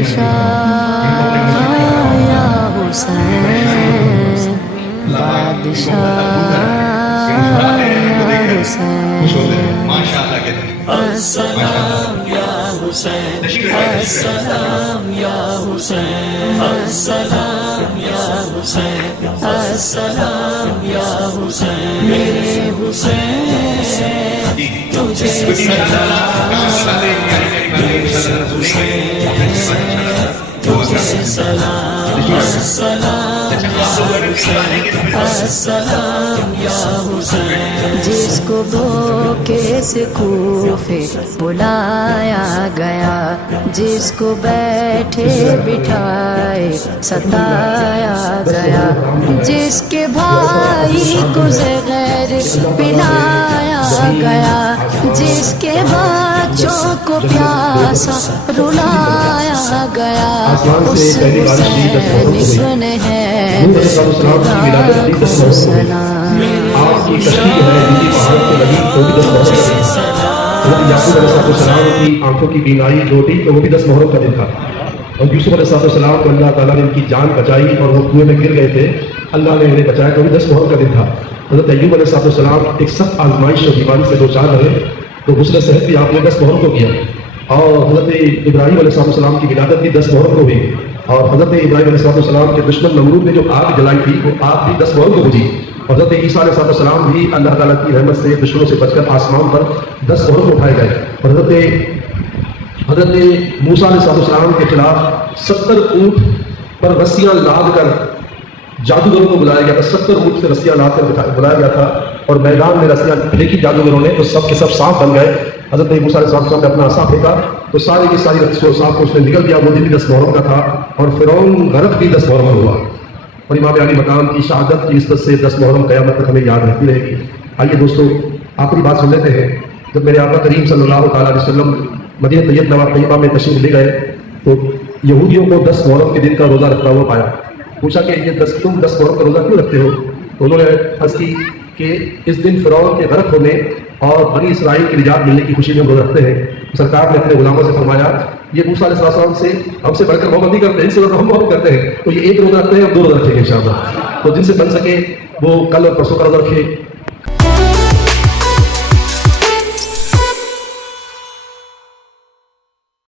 یا حسین بادشاہ یا حسین السلام یا حسین السلام یا حسین السلام یا حسین السلام یا حسین میرے حسین تجھے سلام میرے حسین تجھے سلام السلام یا حسین السلام یا حسین جس کو دھوکے سے کوفے بلایا گیا، جس کو بیٹھے بٹھائے ستایا گیا، جس کے بھائی کو زہر پلایا گیا، جس کے بچوں کو پیاسا رلایا گیا، اس حسین ابن ہے سلام آپ کی تشریح ہے جن کی پہاڑ سے لگی تو بھی 10 محرم کا دن تھا۔ حضرت یعقوب علیہ السلام کی آنکھوں کی بینائی جو تھی تو وہ بھی 10 محرم کا دن تھا، اور یوسف علیہ السلام کو اللہ تعالیٰ نے ان کی جان بچائی اور وہ کنویں میں گر گئے تھے، اللہ نے انہیں بچایا تو بھی 10 محرم کا دن تھا۔ حضرت ایوب علیہ السلام ایک سخت آزمائش اور بیماری سے دوچار رہے تو غسل صحت بھی آپ نے 10 محرم کو کیا، اور حضرت ابراہیم علیہ السلام کی ولادت بھی 10 محرم کو ہوئی، اور حضرت ابراہیم علیہ السلام کے دشمن نمرود نے جو آگ جلائی تھی وہ آگ بھی 10 محرم کو بجھی، اور حضرت عیسیٰ علیہ السلام بھی اللہ تعالیٰ کی رحمت سے دشمنوں سے بچ کر آسمان پر 10 محرم کو اٹھائے گئے، اور حضرت موسیٰ علیہ السلام کے خلاف 70 اونٹ پر رسیاں لاد کر جادوگروں کو بلایا گیا تھا، 70 اونٹ سے رسیاں لاد کر بلایا گیا تھا، اور میدان میں رسیاں پھینکی جادوگروں نے تو سب کے سب سانپ بن گئے۔ حضرت موسیٰ علیہ السلام نے اپنا عصا پھینکا تو ساری کی ساری سانپ کو اس نے نگل دیا، وہ دن بھی 10 محرم کا تھا، اور فرعون غرق بھی 10 محرم ہوا، اور امام علی مقام کی شہادت کی نسبت سے 10 محرم قیامت تک ہمیں یاد رہتی رہے گی۔ آئیے دوستو آخری بات سن لیتے ہیں۔ جب میرے آقا کریم صلی اللہ تعالیٰ علیہ وسلم مدینہ طیبہ میں تشریف لے گئے تو یہودیوں کو 10 محرم کے دن کا روزہ رکھتا ہوا پایا، پوچھا کہ یہ تم 10 محرم کا روزہ کیوں رکھتے ہو؟ تو انہوں نے عرض کی کہ اس دن فرعون کے غرق ہونے اور بنی اسرائیل کی نجات ملنے کی خوشی میں ہم روزہ رکھتے ہیں۔ سرکار نے اپنے غلاموں سے فرمایا یہ موسیٰ علیہ السلام سے ہم سے بڑھ کر محبت نہیں کرتے، ان سے ہم محبت کرتے ہیں، تو یہ ایک روزہ رکھتے ہیں، ہم 2 روزہ رکھیں گے انشاءاللہ۔ تو جن سے بن سکے وہ کل اور پرسوں کا روزہ رکھے،